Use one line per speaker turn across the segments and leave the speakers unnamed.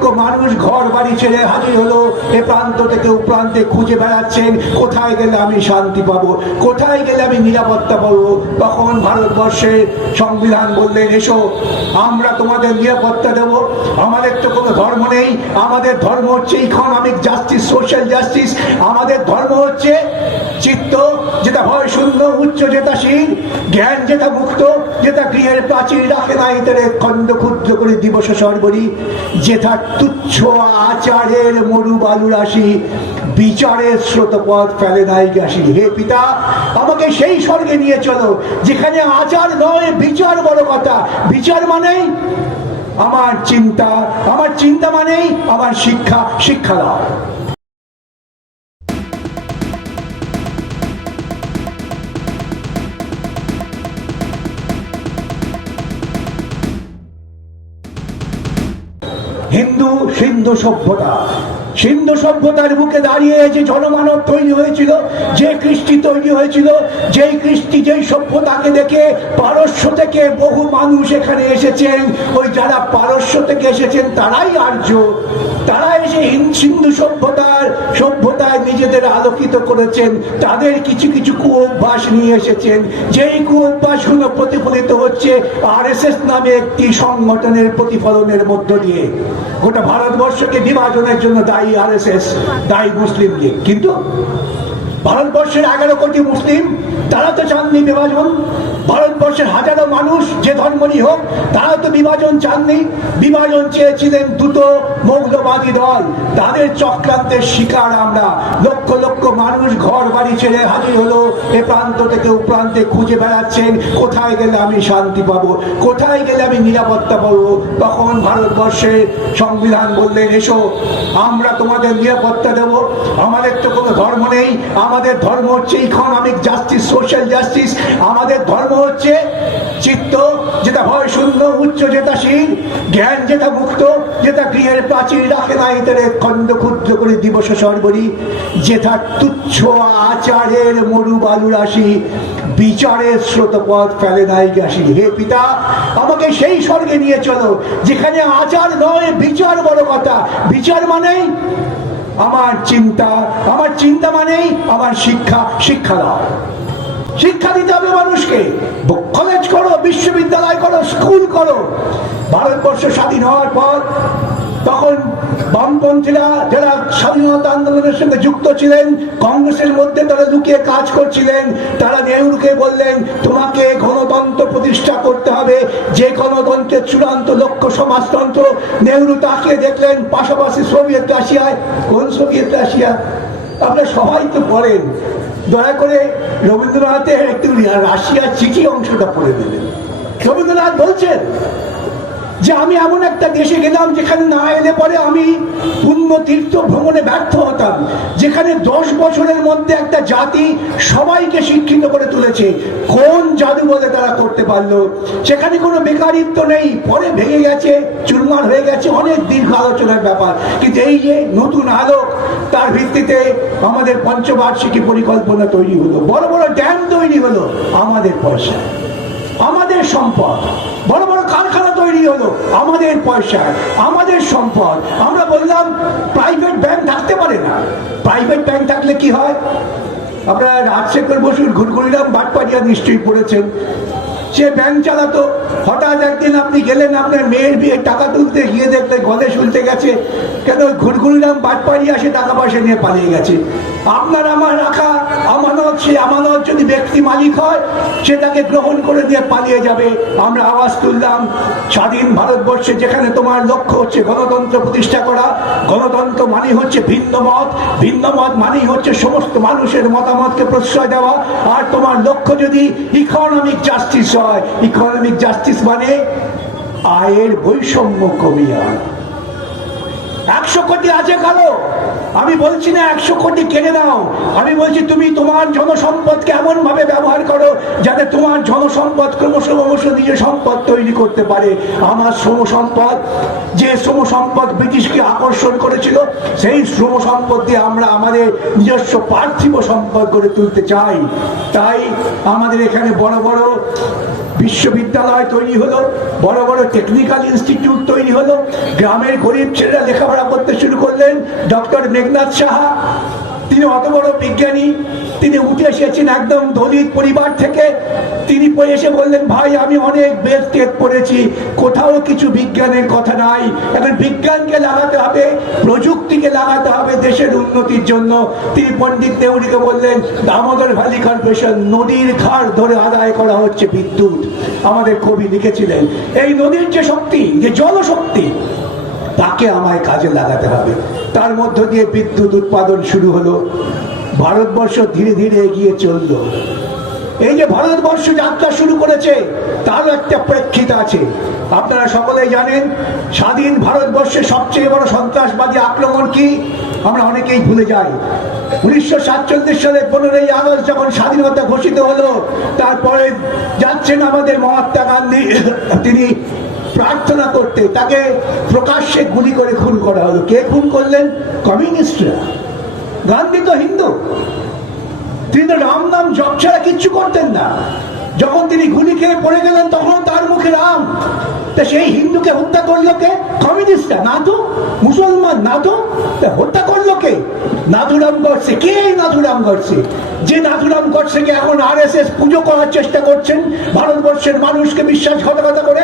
লক্ষ মানুষ ঘর বাড়ি ছেড়ে হাজির হলো। এ প্রান্ত থেকে ও প্রান্তে খুঁজে বেড়াচ্ছেন। কোথায় গেলে আমি শান্তি পাবো? কোথায় গেলে আমি নিরাপত্তা পাবো? তখন ভারতবর্ষের সংবিধান বললেন, এসো, আমরা তোমাদের নিরাপত্তা দেব। আমাদের তো কোনো ধর্ম নেই। আমাদের ধর্ম হচ্ছে ইকোনমিক জাস্টিস, সোশ্যাল জাস্টিস। আমাদের ধর্ম হচ্ছে চিত্ত, যেটা ভয় শূন্য, উচ্চ জেতাশীল জ্ঞান যেটা মুক্ত, যেটা গৃহের প্রাচীর রাখে না, ইতরে খণ্ড ক্ষুদ্র করে দিবস সর্বরি যেথা তুচ্ছ আচারের মরু বালু রাশি বিচারের স্রোতপথ ফেলে নাই গাছি হে পিতা, আমাকে সেই স্বর্গে নিয়ে চলো, যেখানে আচার নয়, বিচার বড় কথা। বিচার মানেই আমার চিন্তা আমার চিন্তা মানেই আমার শিক্ষা শিক্ষা লাভ হিন্দু, সিন্ধু সভ্যতা। সিন্ধু সভ্যতার বুকে দাঁড়িয়ে যে জনমানব তৈরি হয়েছিল, যে কৃষ্টি তৈরি হয়েছিল, যেই কৃষ্টি, যেই সভ্যতাকে দেখে পারস্য থেকে বহু মানুষ এখানে এসেছেন, ওই যারা পারস্য থেকে এসেছেন তারাই আর্য। তারা এসে সিন্ধু সভ্যতার সভ্যতায় নিজেদের আলোকিত করেছেন, তাদের কিছু কিছু কুঅভ্যাস নিয়ে এসেছেন। যেই কুঅভ্যাসগুলো প্রতিফলিত হচ্ছে আর নামে একটি সংগঠনের প্রতিফলনের মধ্য দিয়ে। গোটা ভারতবর্ষকে বিভাজনের জন্য দায়ী আর এস এস দায়ী মুসলিম লীগ। কিন্তু ভারতবর্ষের এগারো কোটি মুসলিম, তারা তো চাননি বিভাজন। ভারতবর্ষের হাজারো মানুষ যে ধর্মরই হোক, তারা তো বিভাজন চাননি। বিভাজন চেয়েছিলেন দুটো মৌলবাদী দল। তাদের চক্রান্তের শিকার আমরা। লক্ষ লক্ষ মানুষ ঘর বাড়ি ছেড়ে হাজির হলো। এ প্রান্ত থেকে ও প্রান্তে খুঁজে বেড়াচ্ছেন, কোথায় গেলে আমি শান্তি পাবো? কোথায় গেলে আমি নিরাপত্তা পাবো? তখন ভারতবর্ষের সংবিধান বললেন, এসো, আমরা তোমাদের নিরাপত্তা দেব। আমাদের তো কোনো ধর্ম নেই। আমাদের ধর্ম হচ্ছে ইকোনমিক জাস্টিস সোশ্যাল জাস্টিস আমাদের ধর্ম হচ্ছে চিত্ত, যেটা ভয় শূন্য, উচ্চ জেতাশীল জ্ঞান যেটা মুক্ত, যেটা গৃহের প্রাচীর রাখে না, ইতরে খণ্ড ক্ষুদ্র করে দিবস সর্বরি। যেথা তুচ্ছ আচারের মরু বালু রাশি, বিচারের স্রোতপথ ফেলে নাই গাছি হে পিতা, আমাকে সেই স্বর্গে নিয়ে চলো, যেখানে আচার নয়, বিচার বড় কথা। বিচার মানেই আমার চিন্তা আমার চিন্তা মানেই আমার শিক্ষা শিক্ষা দাও। শিক্ষা দিতে হবে মানুষকে। কলেজ করো, বিশ্ববিদ্যালয় করো, স্কুল করো। ভারতবর্ষ স্বাধীন হওয়ার পর তখন বামপন্থীরা যারা স্বাধীনতা আন্দোলনের সঙ্গে যুক্ত ছিলেন, কংগ্রেসের মধ্যে তারা লুকিয়ে কাজ করছিলেন, তারা নেহরুকে বললেন, তোমাকে গণতন্ত্র প্রতিষ্ঠা করতে হবে। যে গণতন্ত্রের চূড়ান্ত লক্ষ্য সমাজতন্ত্র, নেহরু তাকিয়ে দেখলেন, পাশাপাশি সোভিয়েত রাশিয়ায়। কোন সোভিয়েত রাশিয়া? আপনারা সবাই তো পড়েন। দয়া করে রবীন্দ্রনাথের একটু রাশিয়ার চিঠি অংশটা পড়ে দিলেন রবীন্দ্রনাথ বলছেন যে আমি এমন একটা দেশে গেলাম যেখানে না এলে পরে আমি পুণ্য তীর্থ ভ্রমণে ব্যর্থ হতাম। যেখানে দশ বছরের মধ্যে একটা জাতি সবাইকে শিক্ষিত করে তুলেছে। কোন জাদু বলে তারা করতে পারল? সেখানে কোনো বেকারিত্ব নেই। পরে ভেঙে গেছে, চুরমার হয়ে গেছে। অনেক দীর্ঘ আলোচনার ব্যাপার। কিন্তু এই যে নতুন আলোক, তার ভিত্তিতে আমাদের পঞ্চবার্ষিকী পরিকল্পনা তৈরি হলো। বড় বড় ড্যাম তৈরি হলো আমাদের পয়সা আমাদের সম্পদ। বড় বড় কারখানা তৈরি হলো। আমাদের পয়সা, আমাদের সম্পদ। আমরা বললাম প্রাইভেট ব্যাংক থাকতে পারে না। প্রাইভেট ব্যাংক থাকলে কি হয়? আপনারা রাজশেখর বসুর ঘুরঘুরিরাম বাটপাড়িয়া নিশ্চয়ই পড়েছেন। সে ব্যাংক চালাতো। হঠাৎ একদিন আপনি গেলেন, আপনার মেয়ের বিয়ে, টাকা তুলতে গিয়ে দেখলে গলে শুনতে গেছে, কেন ঘুরঘুরিরাম বাটপাড়িয়া সে টাকা পয়সা নিয়ে পালিয়ে গেছে। আপনার আমার রাখা আমানত, সে আমানত যদি ব্যক্তি মালিক হয়, সে তাকে গ্রহণ করে দিয়ে পালিয়ে যাবে। আমরা আওয়াজ তুললাম, স্বাধীন ভারতবর্ষে যেখানে তোমার লক্ষ্য হচ্ছে গণতন্ত্র প্রতিষ্ঠা করা, গণতন্ত্র মানেই হচ্ছে ভিন্ন মত ভিন্ন মত মানেই হচ্ছে সমস্ত মানুষের মতামতকে প্রশ্রয় দেওয়া, আর তোমার লক্ষ্য যদি ইকোনমিক জাস্টিস হয় ইকোনমিক জাস্টিস মানে আয়ের বৈষম্য কমিয়ে একশো কোটি আছে কারও আমি বলছি না একশো কোটি আমি বলছি তুমি তোমার ব্যবহার করো যাতে তোমার জনসম্পদ ক্রমশ ক্রমশ নিজের সম্পদ তৈরি করতে পারে। আমার শ্রম সম্পদ যে শ্রম সম্পদ ব্রিটিশকে আকর্ষণ করেছিল, সেই শ্রম সম্পদ দিয়ে আমরা আমাদের নিজস্ব পার্থিব সম্পদ গড়ে তুলতে চাই। তাই আমাদের এখানে বড় বড় বিশ্ববিদ্যালয় তৈরি হলো, বড় বড় টেকনিক্যাল ইনস্টিটিউট তৈরি হলো। গ্রামের গরিব ছেলেরা লেখাপড়া করতে শুরু করলেন। ডক্টর মেঘনাথ সাহা তিনি অত বড় বিজ্ঞানী, তিনি উঠে এসেছেন একদম দলিত পরিবার থেকে। তিনি এসে বললেন, ভাই, আমি অনেক বেদ টেদ পড়েছি, কোথাও কিছু বিজ্ঞানের কথা নাই। এখন বিজ্ঞানকে লাগাতে হবে, প্রযুক্তিকে লাগাতে হবে দেশের উন্নতির জন্য। তিনি পণ্ডিত নেহরুকে বললেন, দামোদর ভ্যালি কর্পোরেশন নদীর ঘাট ধরে আদায় করা হচ্ছে বিদ্যুৎ। আমাদের কবি লিখেছিলেন, এই নদীর যে শক্তি, যে জলশক্তি তাকে আমায় কাজে লাগাতে হবে। তার মধ্য দিয়ে বিদ্যুৎ উৎপাদন শুরু হলো। ভারতবর্ষ ধীরে ধীরে এগিয়ে চলল। এই যে ভারতবর্ষ যাত্রা শুরু করেছে, তারও একটা প্রেক্ষিত আছে। আপনারা সকলেই জানেন, স্বাধীন ভারতবর্ষের সবচেয়ে বড় সন্ত্রাসবাদী আক্রমণ কি? আমরা অনেকেই ভুলে যাই। উনিশশো সাতচল্লিশ সালে পনেরোই আগস্ট যখন স্বাধীনতা ঘোষিত হলো, তারপরে যাচ্ছেন আমাদের মহাত্মা গান্ধী, তিনি প্রার্থনা করতে তাকে প্রকাশ্যে গুলি করে খুন করা হলো। কে খুন করলেন? কমিউনিস্টরা। গান্ধী তো হিন্দু। তিনি তো রাম নাম জপ ছাড়া কিচ্ছু করতেন না। যখন তিনি গুলি খেয়ে পড়ে গেলেন, তখন তার মুখে রাম। তা সেই হিন্দুকে হত্যা করল কে? কমিউনিস্টরা। না তো মুসলমান না তো হত্যা করল কে? নাথুরাম গডসে কে নাথুরাম গডসে যে নাথুরাম গডসেকে এখন আর এস এস পুজো করার চেষ্টা করছেন? ভারতবর্ষের মানুষকে বিশ্বাসঘাতকতা করে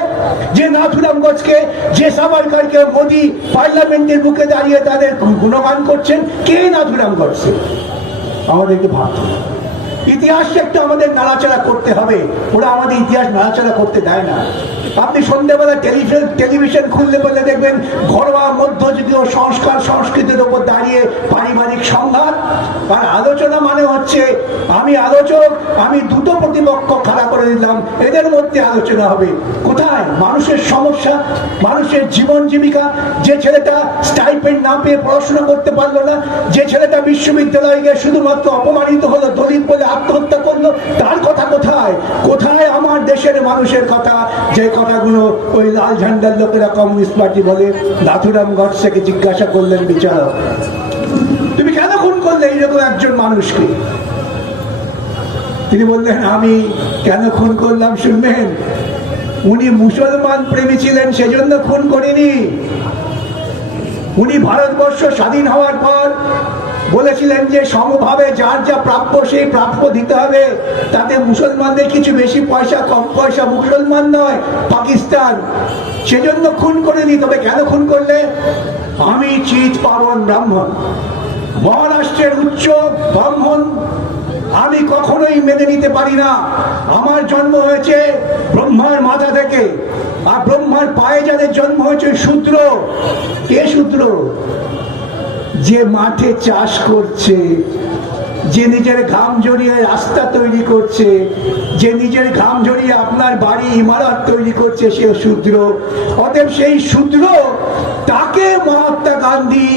যে নাথুরাম গডসকে যে সাভারকারকে মোদি পার্লামেন্টের বুকে দাঁড়িয়ে তাদের গুণগান করছেন, কে নাথুরাম গডসে আমাদেরকে ভাবতে ইতিহাসটা একটু আমাদের নাড়াচাড়া করতে হবে। ওরা আমাদের ইতিহাস নাড়াচাড়া করতে দেয় না। আপনি সন্ধ্যেবেলা টেলিভিশন টেলিভিশন খুললে বলে দেখবেন ঘরোয়া মধ্যযুগীয় সংস্কার সংস্কৃতির ওপর দাঁড়িয়ে পারিবারিক সংঘাত। আর আলোচনা মানে হচ্ছে, আমি আলোচক, আমি দুটো প্রতিপক্ষ খাড়া করে দিলাম, এদের মধ্যে আলোচনা হবে। কোথায়? মানুষের সমস্যা, মানুষের জীবন জীবিকা, যে ছেলেটা স্টাইপেন্ড না পেয়ে পড়াশোনা করতে পারল না, যে ছেলেটা বিশ্ববিদ্যালয়ে গিয়ে শুধুমাত্র অপমানিত হলো দেশের মানুষের কথা, যে কথাগুলো ওই লাল ঝান্ডার লোকেরা কমিউনিস্ট পার্টি বলে নাথুরাম গডসেকে জিজ্ঞাসা করলেন বিচারক। তুমি কেন খুন করলে এইরকম একজন মানুষকে? তিনি বললেন, আমি কেন খুন করলাম শুনবেন? উনি মুসলমান প্রেমী ছিলেন, সেজন্য খুন করিনি। উনি ভারতবর্ষ স্বাধীন হওয়ার পর বলেছিলেন যে সমভাবে যার যা প্রাপ্য সেই প্রাপ্য দিতে হবে। তাতে মুসলমানদের কিছু বেশি পয়সা, কম পয়সা মুসলমান নয়, পাকিস্তান। সেজন্য খুন করেনি তবে কেন খুন করলে? আমি চিত পাবন ব্রাহ্মণ। মহারাষ্ট্রের উচ্চ ব্রাহ্মণ আমি কখনোই মেনে নিতে পারি না। আমার জন্ম হয়েছে ব্রহ্মার মাথা থেকে, আর ব্রহ্মার পায়ে যাদের জন্ম হয়েছে শূদ্র। কে শূদ্র? যে মাঠে চাষ করছে, যে নিজের ঘাম জড়িয়ে রাস্তা তৈরি করছে, যে নিজের ঘাম জড়িয়ে আপনার বাড়ি, ইমারত তৈরি করছে, সে শূদ্র। অতএব সেই শূদ্র তাকে মহাত্মা গান্ধী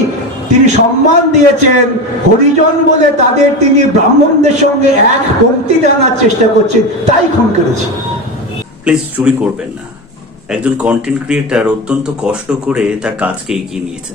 তিনি সম্মান দিয়েছেন, হরিজন বলে তাদের তিনি ব্রাহ্মণদের সঙ্গে এক পঙ্ক্তি জানার চেষ্টা করছেন, তাই খুন করেছে।
প্লিজ চুরি করবেন না। একজন কন্টেন্ট ক্রিয়েটার অত্যন্ত কষ্ট করে তার কাজকে এগিয়ে নিয়েছে।